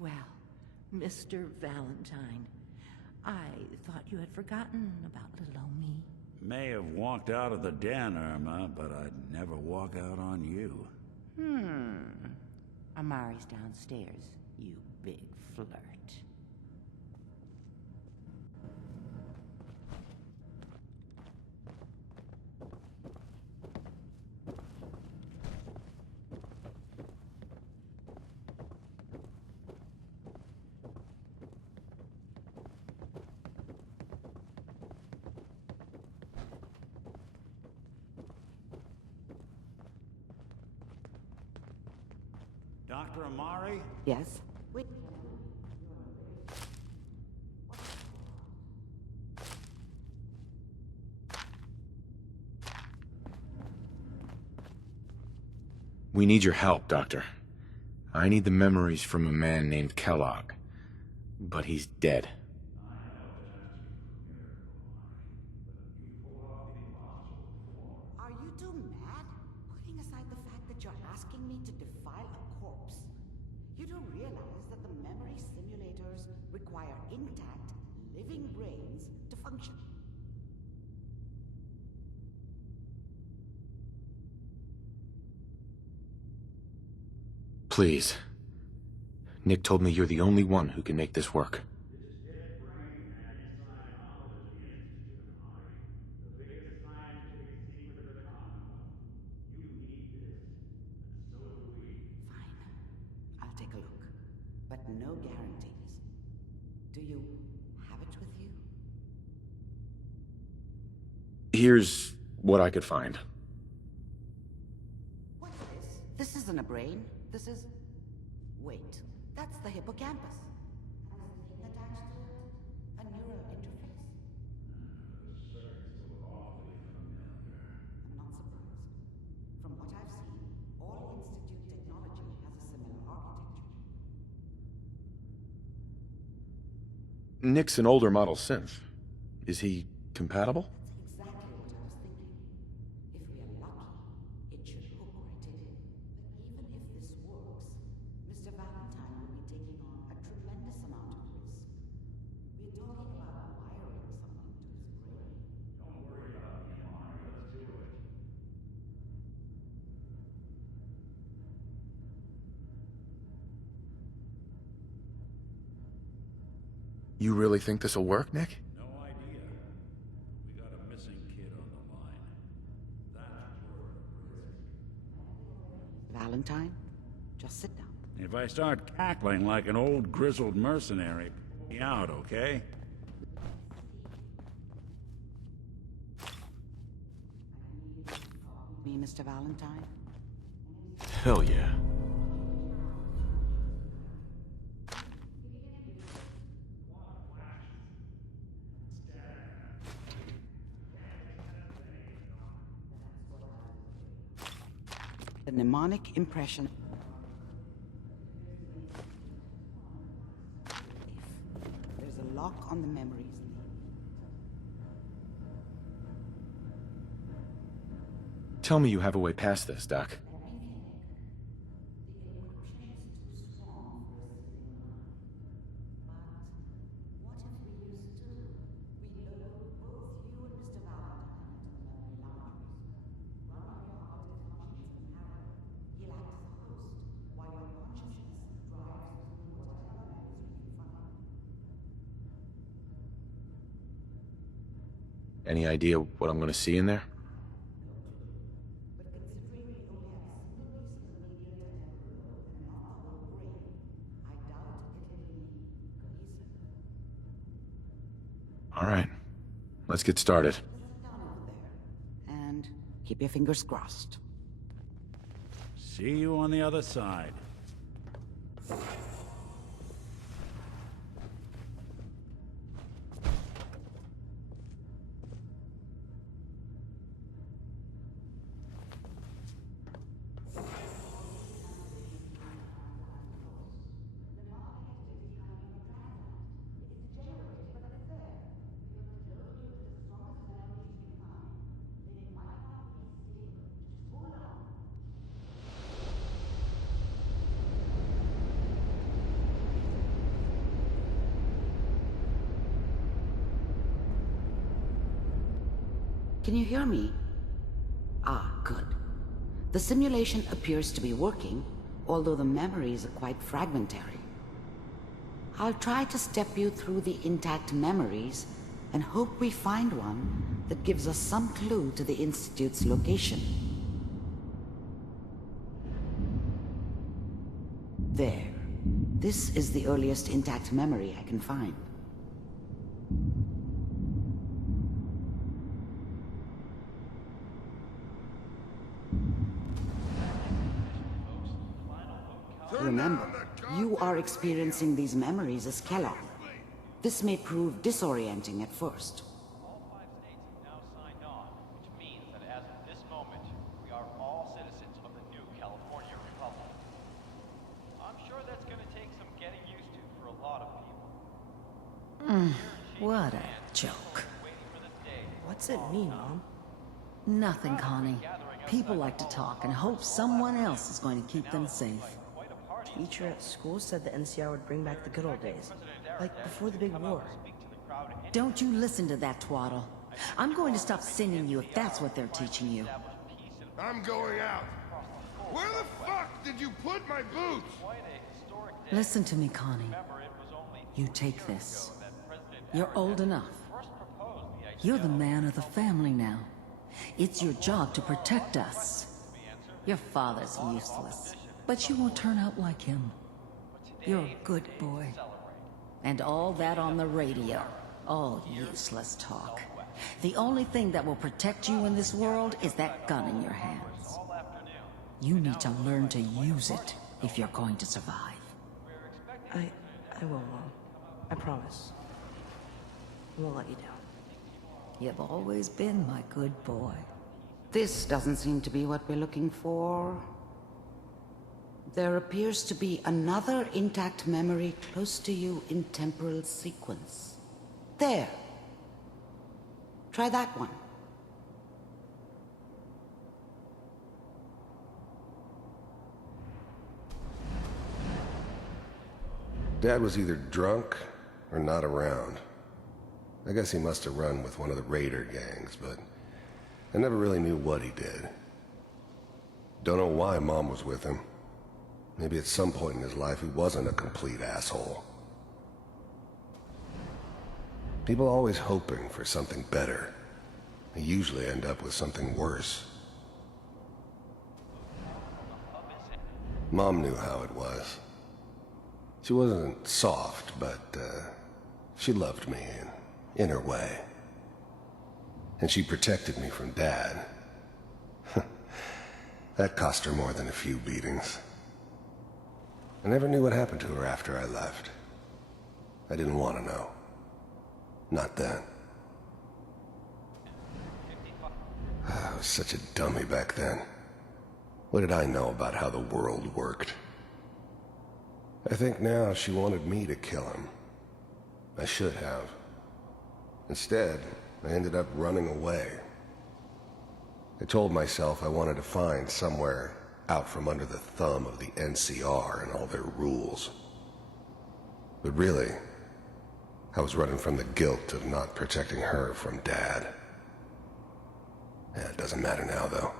Well, Mr. Valentine, I thought you had forgotten about little old me. May have walked out of the den, Irma, but I'd never walk out on you. Amari's downstairs, you big flirt. Dr. Amari? Yes? Wait. We need your help, Doctor. I need the memories from a man named Kellogg. But he's dead. Are you two mad? Putting aside the fact that you're asking me to defile a corpse, you do realize that the memory simulators require intact, living brains to function. Please. Nick told me you're the only one who can make this work. Fine. I'll take a look. But no guarantees. Do you have it with you? Here's what I could find. What's this? This isn't a brain. This is... Wait. That's the hippocampus. Has a thing attached to it? A neural interface? I'm not surprised. From what I've seen, all Institute technology has a similar architecture. Nick's an older model synth. Is he compatible? That's exactly what I was thinking. If we are lucky, it should hook right in. But even if this works, Mr. Valentine will be taking on a tremendous amount of risk. We're talking about wiring something to his brain. Don't worry about me, Amari. Let's do it. You really think this'll work, Nick? No idea. We got a missing kid on the line. That's worth the risk. Valentine, just sit down. If I start cackling like an old grizzled mercenary, put me out, okay? Me, Mr. Valentine? Hell yeah. The mnemonic impression. There's a lock on the memories. Tell me you have a way past this, Doc. Any idea what I'm gonna see in there? All right, let's get started. And keep your fingers crossed. See you on the other side. Can you hear me? Ah, good. The simulation appears to be working, although the memories are quite fragmentary. I'll try to step you through the intact memories and hope we find one that gives us some clue to the Institute's location. There. This is the earliest intact memory I can find. Remember, you are experiencing these memories as Kellogg. This may prove disorienting at first. All 5 states have now signed on, which means that as of this moment, we are all citizens of the new California Republic. I'm sure that's going to take some getting used to for a lot of people. What a joke. Waiting for this day. What's it mean, Mom? Nothing, Connie. People like to talk and hope someone else is going to keep them safe. Teacher at school said the NCR would bring back the good old days, like before the big war. Don't you listen to that twaddle. I'm going to stop singing you if that's what they're teaching you. I'm going out. Where the fuck did you put my boots? Listen to me, Connie. You take this. You're old enough. You're the man of the family now. It's your job to protect us. Your father's useless, but you won't turn out like him. You're a good boy. And all that on the radio. All useless talk. The only thing that will protect you in this world is that gun in your hands. You need to learn to use it if you're going to survive. I will, Mom. I promise. I won't let you down. You've always been my good boy. This doesn't seem to be what we're looking for. There appears to be another intact memory close to you in temporal sequence. There. Try that one. Dad was either drunk or not around. I guess he must have run with one of the raider gangs, but I never really knew what he did. Don't know why Mom was with him. Maybe at some point in his life he wasn't a complete asshole. People are always hoping for something better. They usually end up with something worse. Mom knew how it was. She wasn't soft, but she loved me in her way. And she protected me from Dad. That cost her more than a few beatings. I never knew what happened to her after I left. I didn't want to know. Not then. I was such a dummy back then. What did I know about how the world worked? I think now she wanted me to kill him. I should have. Instead, I ended up running away. I told myself I wanted to find somewhere out from under the thumb of the NCR and all their rules. But really, I was running from the guilt of not protecting her from Dad. Yeah, it doesn't matter now, though.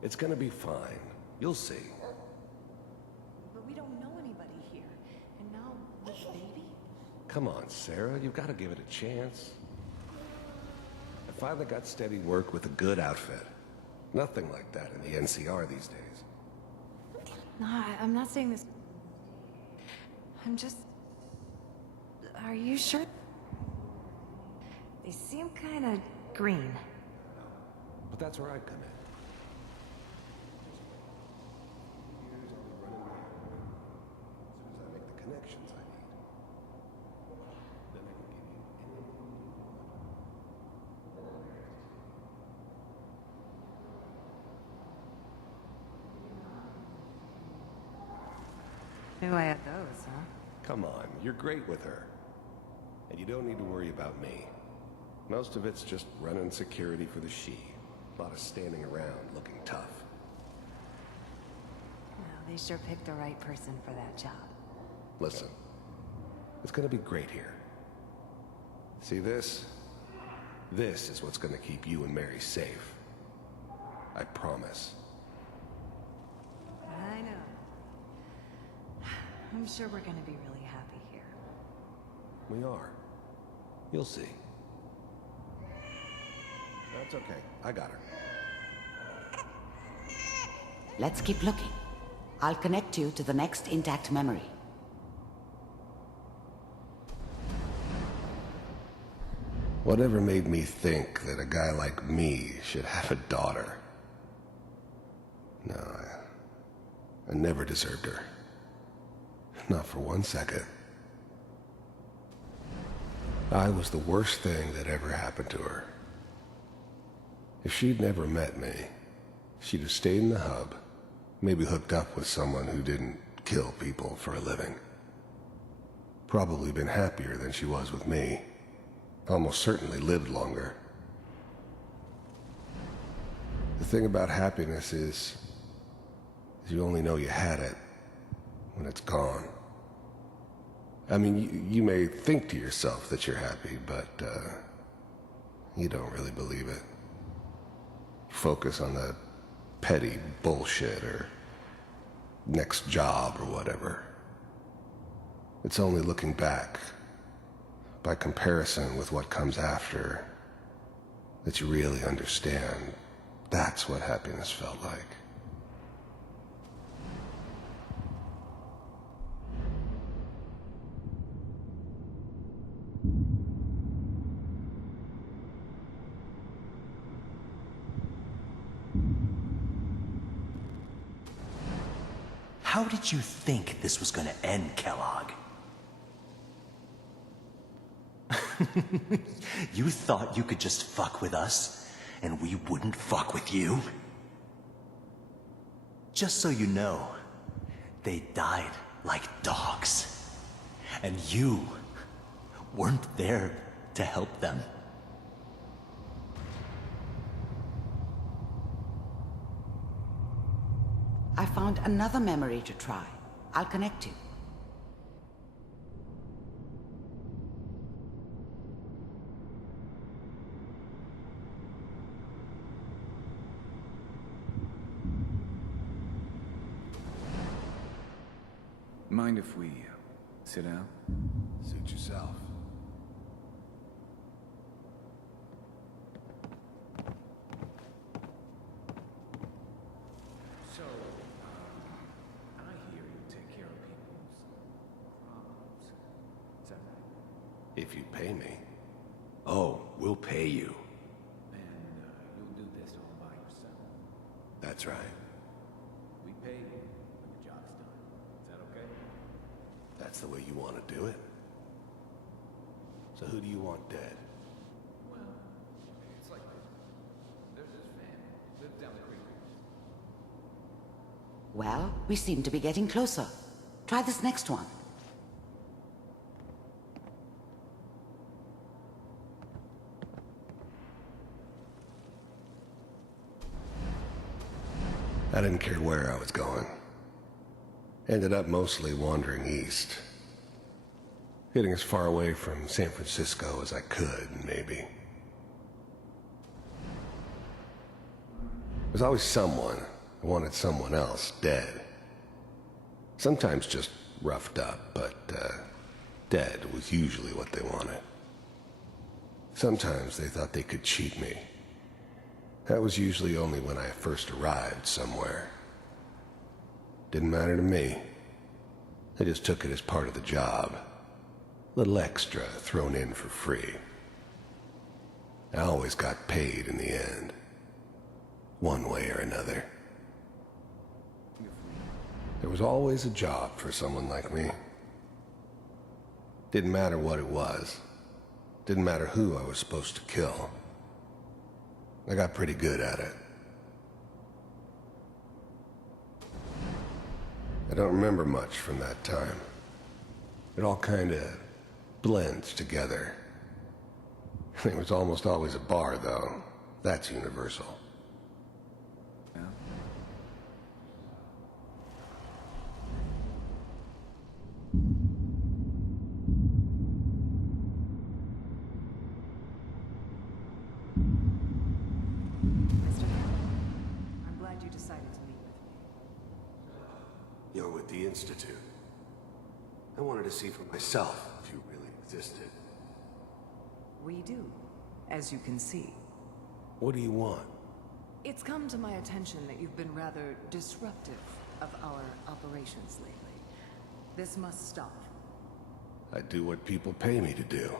It's gonna be fine. You'll see. But we don't know anybody here. And now, with the baby? Come on, Sarah. You've got to give it a chance. I finally got steady work with a good outfit. Nothing like that in the NCR these days. No, I'm not saying this. I'm just... Are you sure? They seem kind of green. But that's where I come in. Connections I need. Then I can give you anything you want. Maybe I have those, huh? Come on, you're great with her. And you don't need to worry about me. Most of it's just running security for the She. A lot of standing around looking tough. Well, they sure picked the right person for that job. Listen, it's gonna be great here. See this? This is what's gonna keep you and Mary safe. I promise. I know. I'm sure we're gonna be really happy here. We are. You'll see. That's okay. I got her. Let's keep looking. I'll connect you to the next intact memory. Whatever made me think that a guy like me should have a daughter? No, I never deserved her. Not for 1 second. I was the worst thing that ever happened to her. If she'd never met me, she'd have stayed in the hub, maybe hooked up with someone who didn't kill people for a living. Probably been happier than she was with me. Almost certainly lived longer. The thing about happiness is you only know you had it when it's gone. I mean, you may think to yourself that you're happy, but you don't really believe it. Focus on the petty bullshit or next job or whatever. It's only looking back, by comparison with what comes after, that you really understand that's what happiness felt like. How did you think this was gonna end, Kellogg? You thought you could just fuck with us, and we wouldn't fuck with you? Just so you know, they died like dogs. And you weren't there to help them. I found another memory to try. I'll connect you. Mind if we sit down? Suit yourself. So, I hear you take care of people's problems. Is that right? If you pay me. Oh, we'll pay you. And you'll do this all by yourself. That's right. We pay you when the job's done. Is that okay? That's the way you want to do it. So who do you want dead? Well, it's like this. There's this family. Lives down the creek. Well, we seem to be getting closer. Try this next one. I didn't care where I was going. Ended up mostly wandering east. Getting as far away from San Francisco as I could, maybe. There's always someone who wanted someone else dead. Sometimes just roughed up, but dead was usually what they wanted. Sometimes they thought they could cheat me. That was usually only when I first arrived somewhere. Didn't matter to me. I just took it as part of the job. Little extra thrown in for free. I always got paid in the end. One way or another. There was always a job for someone like me. Didn't matter what it was. Didn't matter who I was supposed to kill. I got pretty good at it. I don't remember much from that time. It all kinda blends together. There was almost always a bar, though. That's universal. Mr. I'm glad you decided to meet with me. You're with the Institute. I wanted to see for myself if you really existed. We do, as you can see. What do you want? It's come to my attention that you've been rather disruptive of our operations lately. This must stop. I do what people pay me to do.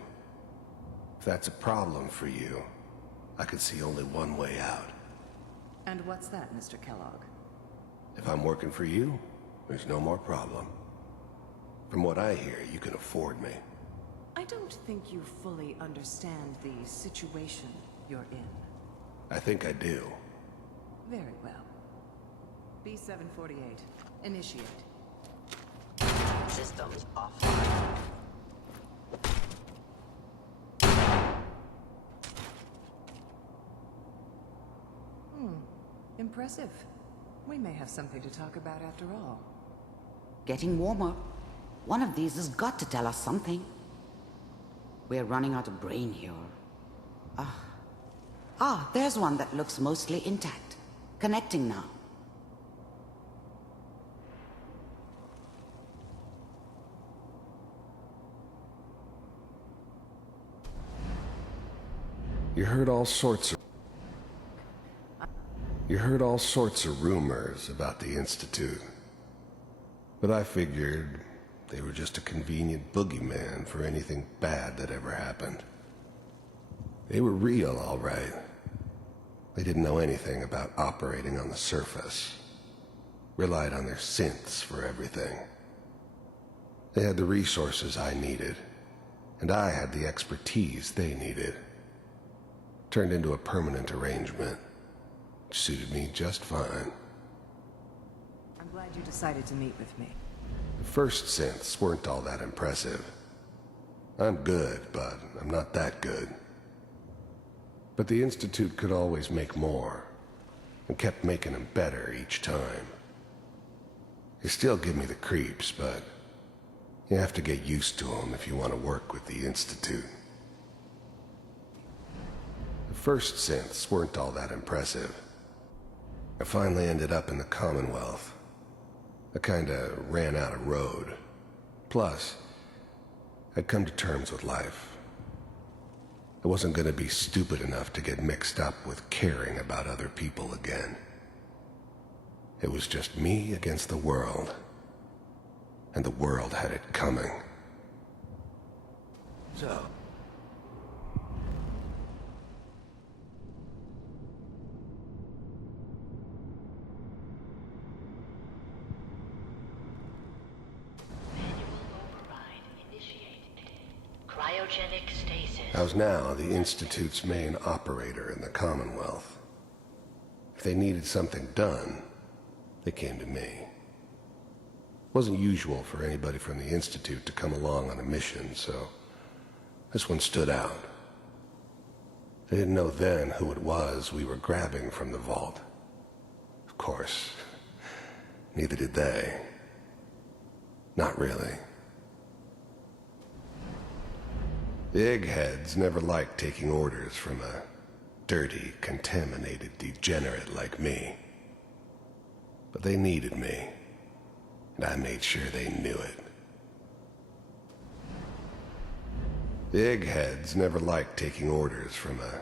If that's a problem for you, I could see only one way out. And what's that, Mr. Kellogg? If I'm working for you, there's no more problem. From what I hear, you can afford me. I don't think you fully understand the situation you're in. I think I do. Very well. B-748, initiate. Systems offline. Impressive. We may have something to talk about after all. Getting warmer. One of these has got to tell us something. We're running out of brain here. There's one that looks mostly intact. Connecting now. You heard all sorts of rumors about the Institute. But I figured they were just a convenient boogeyman for anything bad that ever happened. They were real, all right. They didn't know anything about operating on the surface. Relied on their synths for everything. They had the resources I needed, and I had the expertise they needed. Turned into a permanent arrangement, which suited me just fine. I'm glad you decided to meet with me. The first synths weren't all that impressive. I'm good, but I'm not that good. But the Institute could always make more, and kept making them better each time. They still give me the creeps, but you have to get used to them if you want to work with the Institute. The first synths weren't all that impressive. I finally ended up in the Commonwealth. I kinda ran out of road. Plus, I'd come to terms with life. I wasn't gonna be stupid enough to get mixed up with caring about other people again. It was just me against the world. And the world had it coming. So... Cryogenic stasis. I was now the Institute's main operator in the Commonwealth. If they needed something done, they came to me. It wasn't usual for anybody from the Institute to come along on a mission, so this one stood out. They didn't know then who it was we were grabbing from the vault. Of course, neither did they. Not really. The eggheads never liked taking orders from a dirty, contaminated degenerate like me. But they needed me, and I made sure they knew it. The eggheads never liked taking orders from a...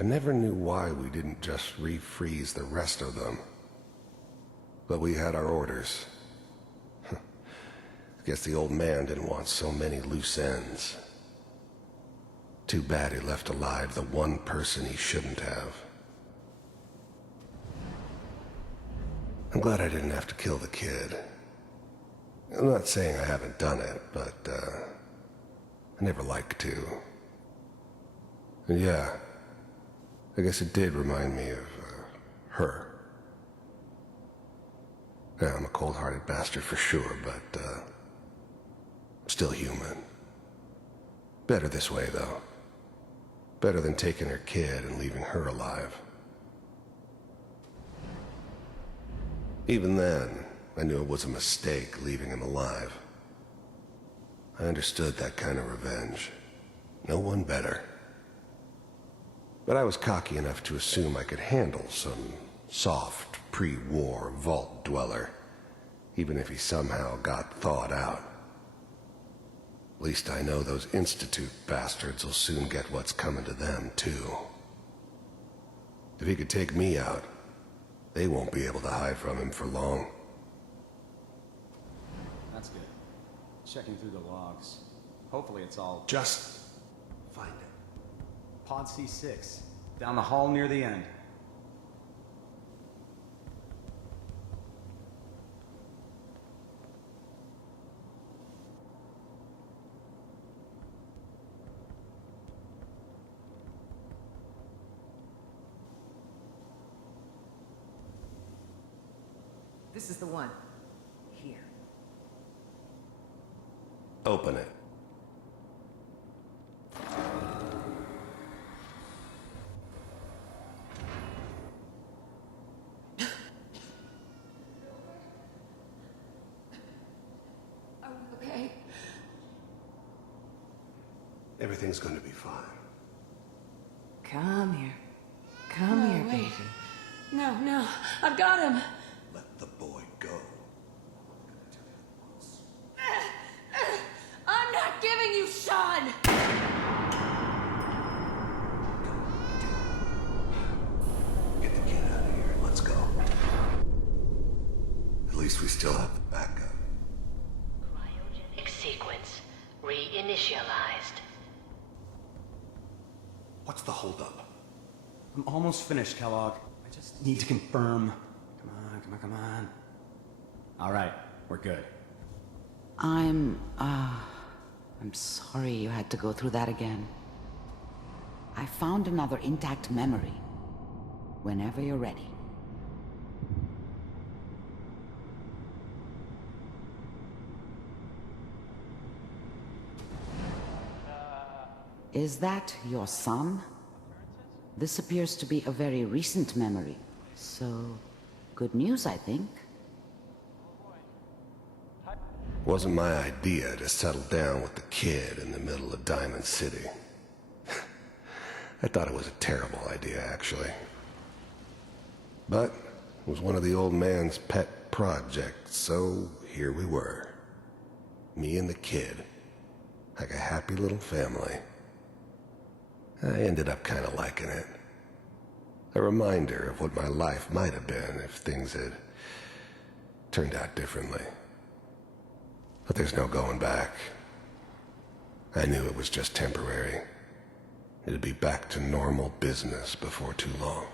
I never knew why we didn't just refreeze the rest of them. But we had our orders. I guess the old man didn't want so many loose ends. Too bad he left alive the one person he shouldn't have. I'm glad I didn't have to kill the kid. I'm not saying I haven't done it, but, I never liked to. And yeah, I guess it did remind me of, her. Yeah, I'm a cold-hearted bastard for sure, but, I'm still human. Better this way, though. Better than taking her kid and leaving her alive. Even then, I knew it was a mistake leaving him alive. I understood that kind of revenge. No one better. But I was cocky enough to assume I could handle some soft, pre-war vault dweller, even if he somehow got thawed out. At least I know those Institute bastards will soon get what's coming to them, too. If he could take me out, they won't be able to hide from him for long. That's good. Checking through the logs. Hopefully it's all... Just find it. Pod C6. Down the hall near the end. This is the one. Here. Open it. Are we okay? Everything's gonna be fine. Come here. Come here, wait. baby. No, no. I've got him. Let the boy go. I'm not giving you Sean! Get the kid out of here. Let's go. At least we still have the backup. Cryogenic sequence reinitialized. What's the holdup? I'm almost finished, Kellogg. I just need to confirm. Come on. All right, we're good. I'm sorry you had to go through that again. I found another intact memory. Whenever you're ready. Is that your son? This appears to be a very recent memory, so good news, I think. Wasn't my idea to settle down with the kid in the middle of Diamond City. I thought it was a terrible idea, actually. But it was one of the old man's pet projects, so here we were. Me and the kid, like a happy little family. I ended up kind of liking it. A reminder of what my life might have been if things had turned out differently. But there's no going back. I knew it was just temporary. It'd be back to normal business before too long.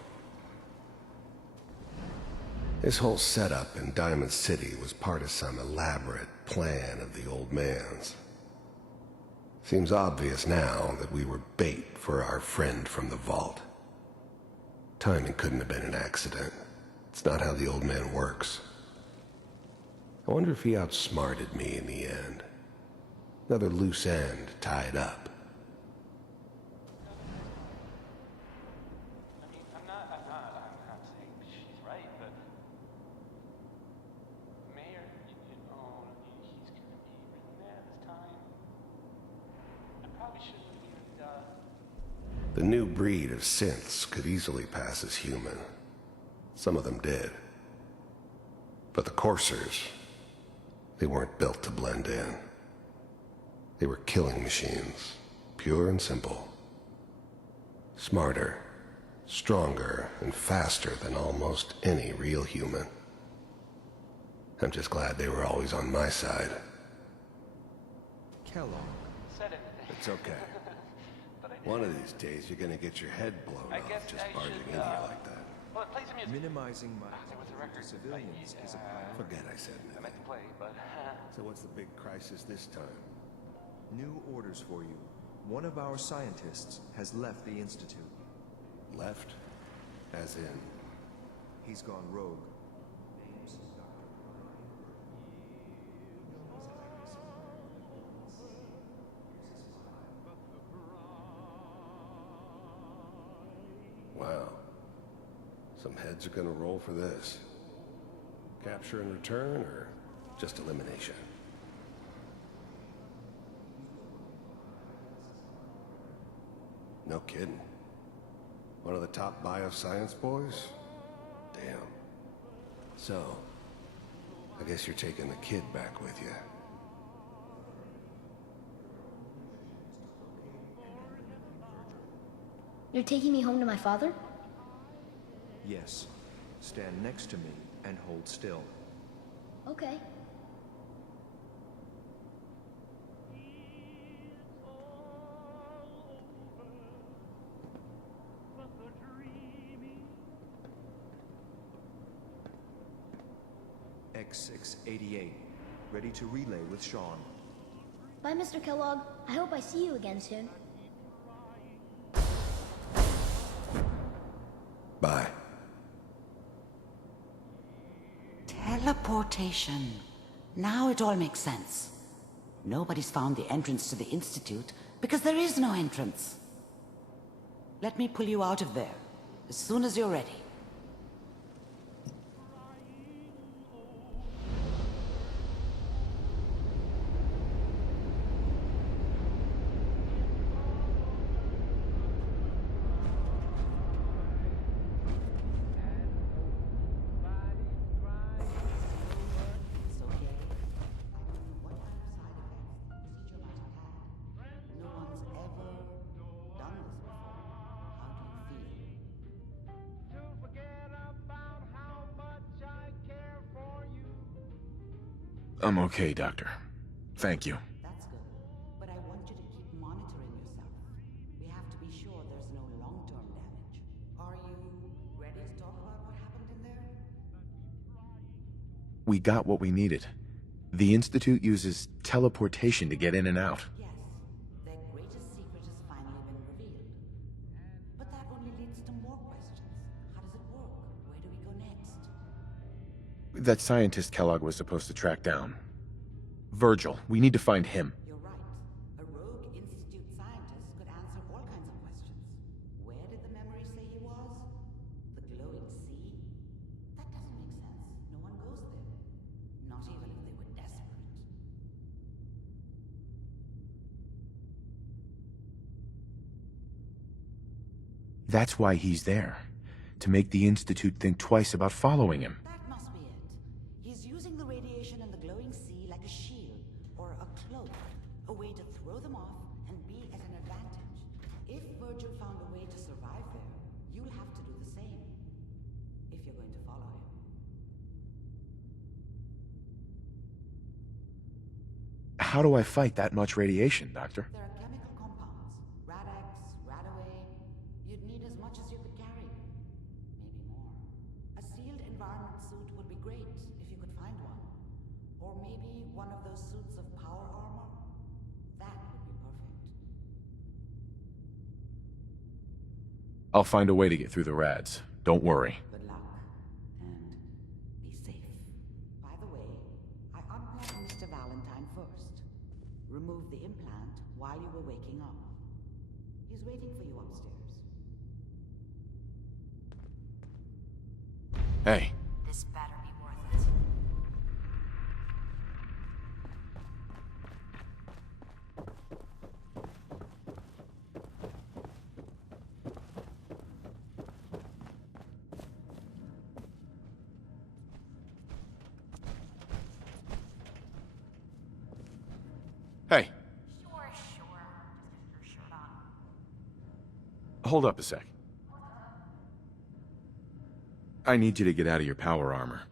This whole setup in Diamond City was part of some elaborate plan of the old man's. Seems obvious now that we were bait for our friend from the vault. Timing couldn't have been an accident. It's not how the old man works. I wonder if he outsmarted me in the end. Another loose end tied up. I mean, I'm not saying she's right, but Mayor, he's gonna be really mad this time. I probably shouldn't have even, The new breed of synths could easily pass as human. Some of them did. But the coursers, they weren't built to blend in. They were killing machines, pure and simple. Smarter, stronger, and faster than almost any real human. I'm just glad they were always on my side. Kellogg. said it. It's okay. But I did. One of these days, you're gonna get your head blown I off guess just I barging should, in here like that. Well, play some music. Minimizing my There was a record. civilians is a priority. Forget I said I meant anything. to play, but So what's the big crisis this time? New orders for you. One of our scientists has left the Institute. Left? As in? He's gone rogue. Some heads are gonna roll for this. Capture and return, or just elimination? No kidding. One of the top bioscience boys? Damn. So, I guess you're taking the kid back with you. You're taking me home to my father? Yes. Stand next to me and hold still. Okay. X688, ready to relay with Sean. Bye, Mr. Kellogg. I hope I see you again soon. Bye. Teleportation. Now it all makes sense. Nobody's found the entrance to the Institute because there is no entrance. Let me pull you out of there as soon as you're ready. I'm okay, Doctor. Thank you. That's good. But I want you to keep monitoring yourself. We have to be sure there's no long-term damage. Are you ready to talk about what happened in there? We got what we needed. The Institute uses teleportation to get in and out. Yes. Their greatest secret has finally been revealed. But that only leads to more questions. How does it work? Where do we go next? That scientist Kellogg was supposed to track down. Virgil, we need to find him. You're right. A rogue Institute scientist could answer all kinds of questions. Where did the memory say he was? The glowing sea? That doesn't make sense. No one goes there. Not even if they were desperate. That's why he's there. To make the Institute think twice about following him. That must be it. He's using the radiation in the glowing sea like a shield, or a cloak. A way to throw them off and be at an advantage. If Virgil found a way to survive there, you'll have to do the same. If you're going to follow him. How do I fight that much radiation, Doctor? There are chemical compounds. Rad-X, Radaway. You'd need as much as you could carry. Maybe more. A sealed environment suit would be great if you could find one. Or maybe one of those suits of power armor. That would be perfect. I'll find a way to get through the rads. Don't worry. Good luck. And be safe. By the way, I unplugged Mr. Valentine first. Remove the implant while you were waking up. He's waiting for you upstairs. Hey. This better be worth it. Hey. Sure. Just get your shirt on. Hold up a sec. I need you to get out of your power armor.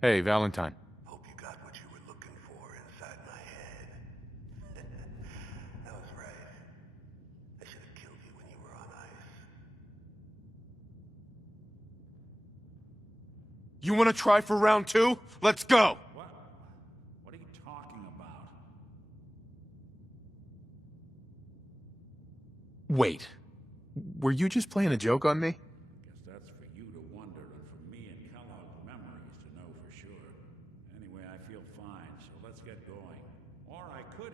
Hey, Valentine. Hope you got what you were looking for inside my head. I was right. I should have killed you when you were on ice. You want to try for round 2? Let's go! What? What are you talking about? Wait. Were you just playing a joke on me? Guess that's for you to wonder and for me and Kellogg's memories to know for sure. Anyway, I feel fine, so let's get going. Or I could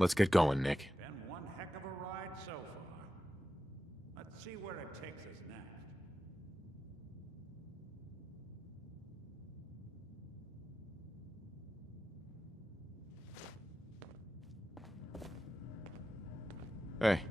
Let's get going, Nick. Been one heck of a ride so far. Let's see where it takes us next. Hey,